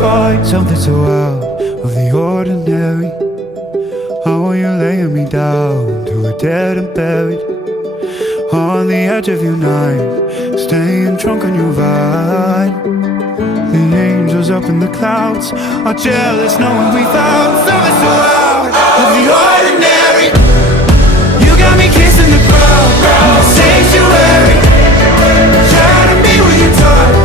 find something so out of the ordinary. How are you laying me down to a dead and buried on the edge of your night, staying drunk on your vine. The angels up in the clouds are jealous knowing we found something so out of the ordinary. You got me kissing the ground in the sanctuary, trying to be with your touch.